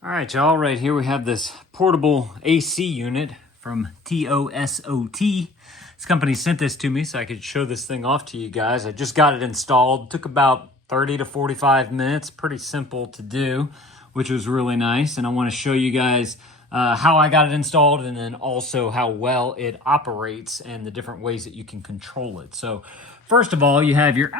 All right, y'all, right here we have this portable AC unit from TOSOT. This company sent this to me so I could show this thing off to you guys. I just got it installed. Took about 30 to 45 minutes. Pretty simple to do, which was really nice. And I want to show you guys how I got it installed and then also how well it operates and the different ways that you can control it. So first of all, you have your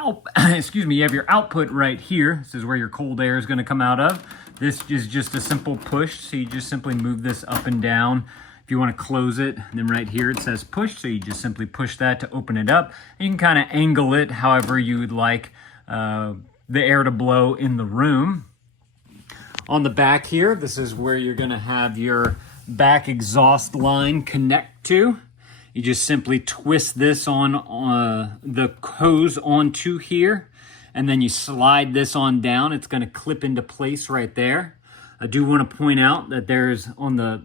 you have your output right here. This is where your cold air is going to come out of. This is just a simple push, so you just simply move this up and down. If you want to close it, then right here it says push, so you just simply push that to open it up. And you can kind of angle it however you would like the air to blow in the room. On the back here, this is where you're going to have your back exhaust line connect to. You just simply twist this on the hose onto here, and then you slide this on down. It's going to clip into place right there. I do want to point out that there's, on the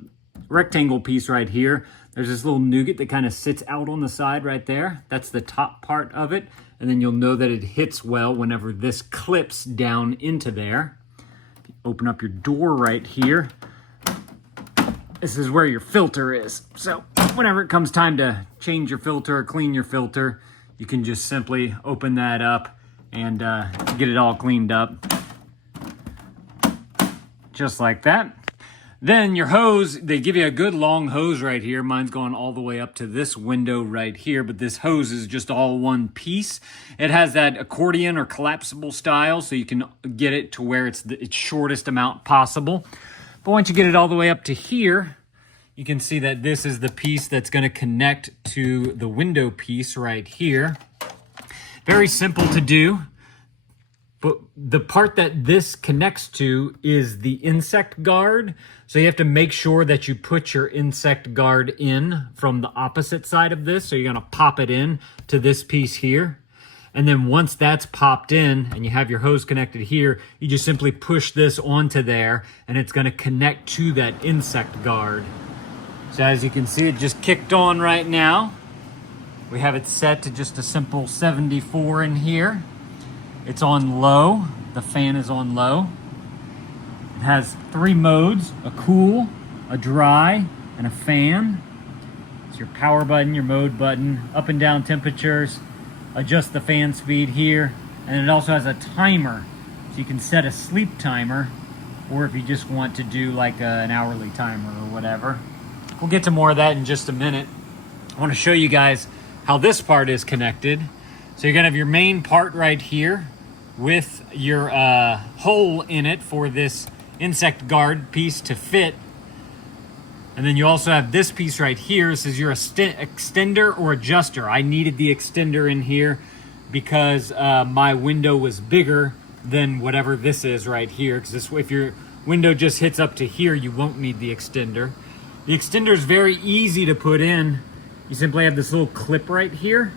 rectangle piece right here, there's this little nougat that kind of sits out on the side right there. That's the top part of it, and then you'll know that it hits well whenever this clips down into there. Open up your door right here. This is where your filter is. So whenever it comes time to change your filter or clean your filter, you can just simply open that up and get it all cleaned up. Just like that. Then your hose, they give you a good long hose right here. Mine's going all the way up to this window right here, but this hose is just all one piece. It has that accordion or collapsible style, so you can get it to where it's the shortest amount possible. But once you get it all the way up to here, you can see that this is the piece that's going to connect to the window piece right here. Very simple to do. But the part that this connects to is the insect guard. So you have to make sure that you put your insect guard in from the opposite side of this. So you're going to pop it in to this piece here. And then once that's popped in and you have your hose connected here, you just simply push this onto there and it's going to connect to that insect guard. So as you can see, it just kicked on right now. We have it set to just a simple 74 in here. It's on low. The fan is on low. It has 3 modes: a cool, a dry, and a fan. It's your power button, your mode button, up and down temperatures, adjust the fan speed here, and it also has a timer. So you can set a sleep timer, or if you just want to do like an hourly timer or whatever. We'll get to more of that in just a minute. I want to show you guys how this part is connected. So you're gonna have your main part right here with your hole in it for this insect guard piece to fit. And then you also have this piece right here. This is your extender or adjuster. I needed the extender in here because my window was bigger than whatever this is right here. Because if your window just hits up to here, you won't need the extender. The extender is very easy to put in. You simply have this little clip right here,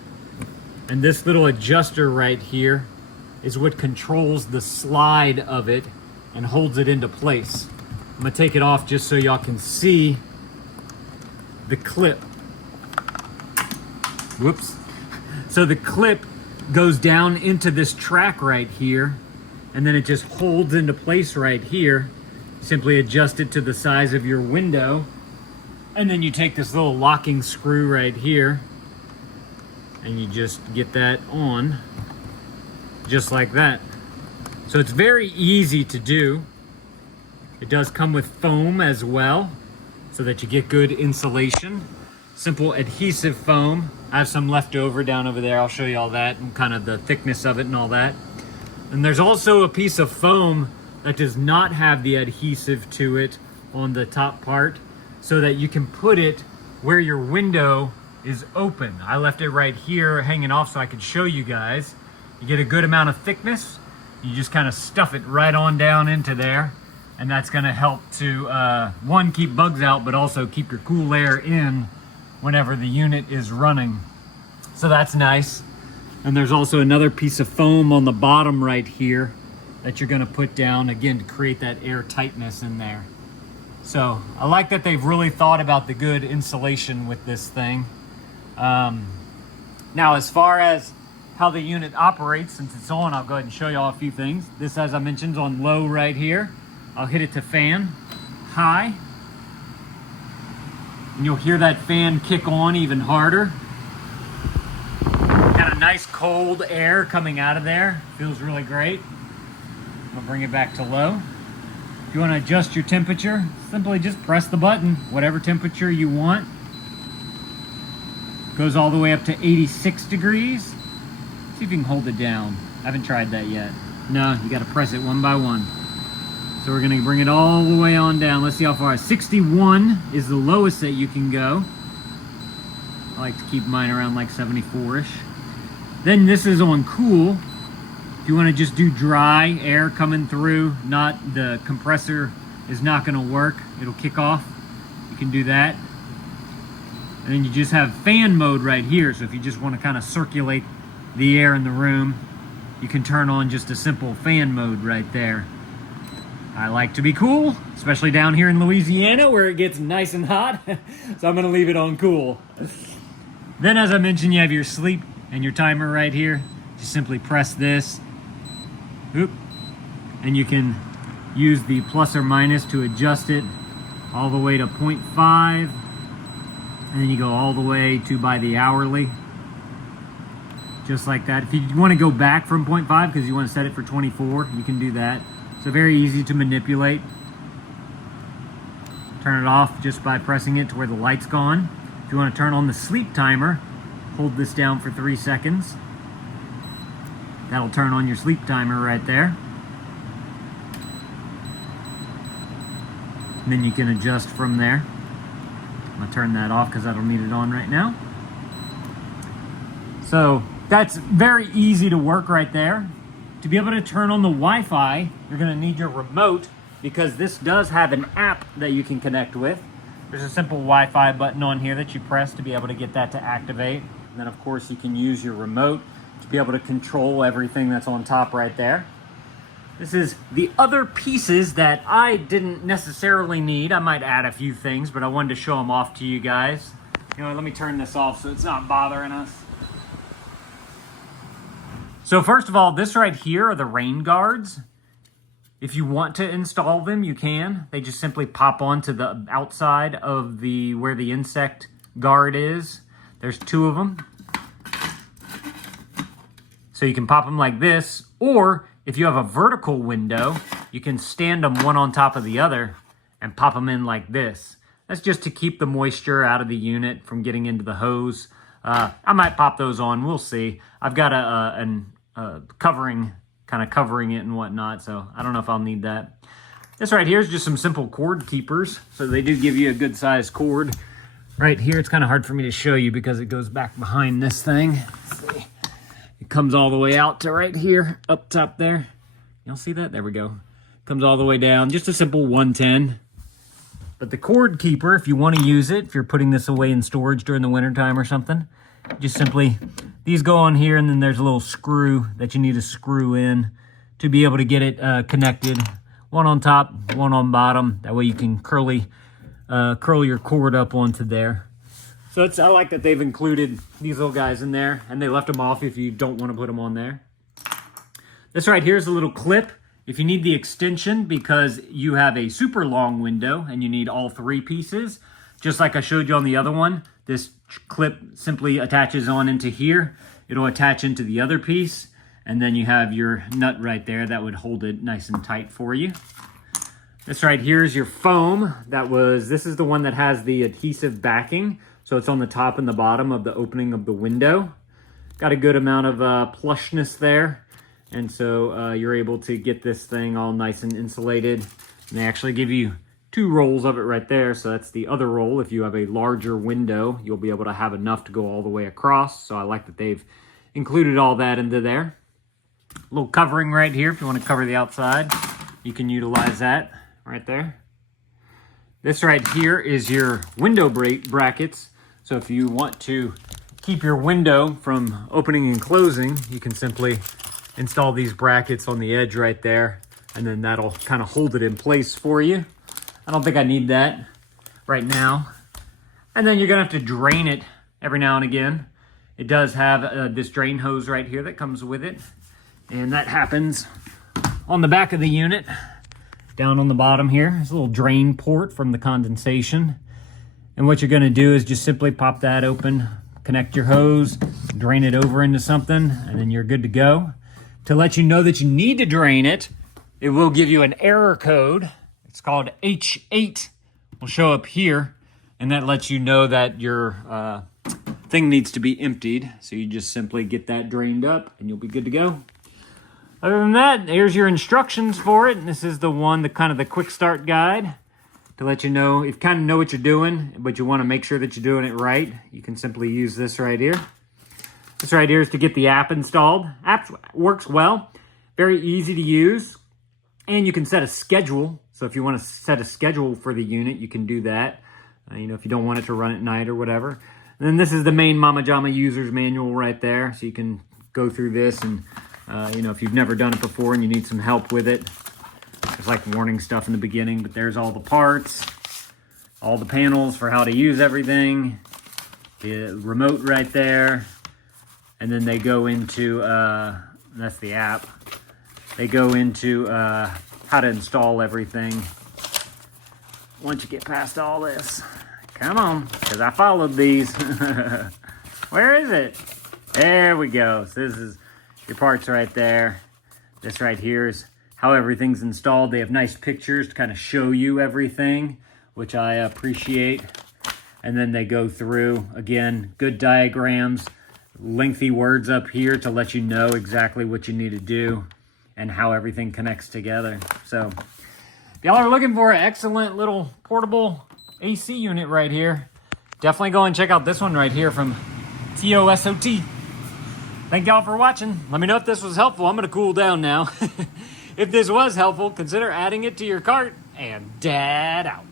and this little adjuster right here is what controls the slide of it and holds it into place. I'm gonna take it off just so y'all can see the clip. Whoops. So the clip goes down into this track right here, and then it just holds into place right here. Simply adjust it to the size of your window, and then you take this little locking screw right here and you just get that on just like that. So it's very easy to do. It does come with foam as well so that you get good insulation. Simple adhesive foam. I have some left over down over there. I'll show you all that and kind of the thickness of it and all that. And there's also a piece of foam that does not have the adhesive to it on the top part, so that you can put it where your window is open. I left it right here hanging off so I could show you guys. You get a good amount of thickness. You just kind of stuff it right on down into there, and that's going to help to one, keep bugs out, but also keep your cool air in whenever the unit is running. So that's nice. And there's also another piece of foam on the bottom right here that you're going to put down, again, to create that air tightness in there. So I like that they've really thought about the good insulation with this thing. Now, as far as how the unit operates, since it's on, I'll go ahead and show you all a few things. This, as I mentioned, is on low right here. I'll hit it to fan. high. And you'll hear that fan kick on even harder. Got a nice cold air coming out of there. Feels really great. I'll bring it back to low. If you want to adjust your temperature, simply just press the button, whatever temperature you want. Goes all the way up to 86 degrees. See if you can hold it down. I haven't tried that yet. No, you got to press it one by one. So we're going to bring it all the way on down. Let's see how far. 61 is the lowest that you can go. I like to keep mine around like 74-ish. Then this is on cool. If you want to just do dry air coming through, not the compressor is not going to work. It'll kick off. You can do that. And then you just have fan mode right here. So if you just want to kind of circulate the air in the room, you can turn on just a simple fan mode right there. I like to be cool, especially down here in Louisiana where it gets nice and hot. So I'm going to leave it on cool. Then, as I mentioned, you have your sleep and your timer right here. Just simply press this. Oop. And you can use the plus or minus to adjust it all the way to 0.5. And then you go all the way to by the hourly. Just like that. If you want to go back from 0.5 because you want to set it for 24, you can do that. So very easy to manipulate. Turn it off just by pressing it to where the light's gone. If you want to turn on the sleep timer, hold this down for 3 seconds. That'll turn on your sleep timer right there. And then you can adjust from there. I'm going to turn that off because I don't need it on right now. So that's very easy to work right there. To be able to turn on the Wi-Fi, you're going to need your remote because this does have an app that you can connect with. There's a simple Wi-Fi button on here that you press to be able to get that to activate. And then of course you can use your remote to be able to control everything that's on top right there. This is the other pieces that I didn't necessarily need. I might add a few things, but I wanted to show them off to you guys. You know, let me turn this off so it's not bothering us. So first of all, this right here are the rain guards. If you want to install them, you can. They just simply pop onto the outside of where the insect guard is. There's 2 of them. So you can pop them like this, or if you have a vertical window, you can stand them one on top of the other and pop them in like this. That's just to keep the moisture out of the unit from getting into the hose. I might pop those on, we'll see. I've got a covering, kind of covering it and whatnot, so I don't know if I'll need that. This right here is just some simple cord keepers. So they do give you a good sized cord. Right here, it's kind of hard for me to show you because it goes back behind this thing. Let's see. It comes all the way out to right here, up top there. Y'all see that? There we go. Comes all the way down, just a simple 110. But the cord keeper, if you want to use it, if you're putting this away in storage during the winter time or something, just simply, these go on here, and then there's a little screw that you need to screw in to be able to get it connected. One on top, one on bottom. That way you can curl your cord up onto there. So I like that they've included these little guys in there, and they left them off if you don't want to put them on there. This right here is a little clip. If you need the extension because you have a super long window and you need all 3 pieces, just like I showed you on the other one, this clip simply attaches on into here. It'll attach into the other piece, and then you have your nut right there that would hold it nice and tight for you. This right here is your foam. This is the one that has the adhesive backing. So it's on the top and the bottom of the opening of the window. Got a good amount of plushness there. And so you're able to get this thing all nice and insulated. And they actually give you 2 rolls of it right there. So that's the other roll. If you have a larger window, you'll be able to have enough to go all the way across. So I like that they've included all that into there. A little covering right here. If you want to cover the outside, you can utilize that right there. This right here is your window brackets. So if you want to keep your window from opening and closing, you can simply install these brackets on the edge right there, and then that'll kind of hold it in place for you. I don't think I need that right now. And then you're gonna have to drain it every now and again. It does have this drain hose right here that comes with it, and that happens on the back of the unit. down on the bottom here. There's a little drain port from the condensation. And what you're gonna do is just simply pop that open, connect your hose, drain it over into something, and then you're good to go. To let you know that you need to drain it, it will give you an error code. It's called H8. Will show up here, and that lets you know that your thing needs to be emptied. So you just simply get that drained up, and you'll be good to go. Other than that, here's your instructions for it. And this is the one, the kind of the quick start guide to let you know, if you kind of know what you're doing, but you want to make sure that you're doing it right, you can simply use this right here. This right here is to get the app installed. App works well, very easy to use, and you can set a schedule. So if you want to set a schedule for the unit, you can do that. If you don't want it to run at night or whatever. And then this is the main Mama Jama user's manual right there. So you can go through this and, if you've never done it before and you need some help with it, there's like warning stuff in the beginning, but there's all the parts, all the panels for how to use everything, the remote right there, and then they go into, that's the app, they go into how to install everything once you get past all this. Come on, because I followed these. Where is it? There we go. So this is your parts right there. This right here is how everything's installed. They have nice pictures to kind of show you everything, which I appreciate. And then they go through, again, good diagrams, lengthy words up here to let you know exactly what you need to do and how everything connects together. So if y'all are looking for an excellent little portable AC unit right here, definitely go and check out this one right here from TOSOT. Thank y'all for watching. Let me know if this was helpful. I'm gonna cool down now. If this was helpful, consider adding it to your cart, and Dad out.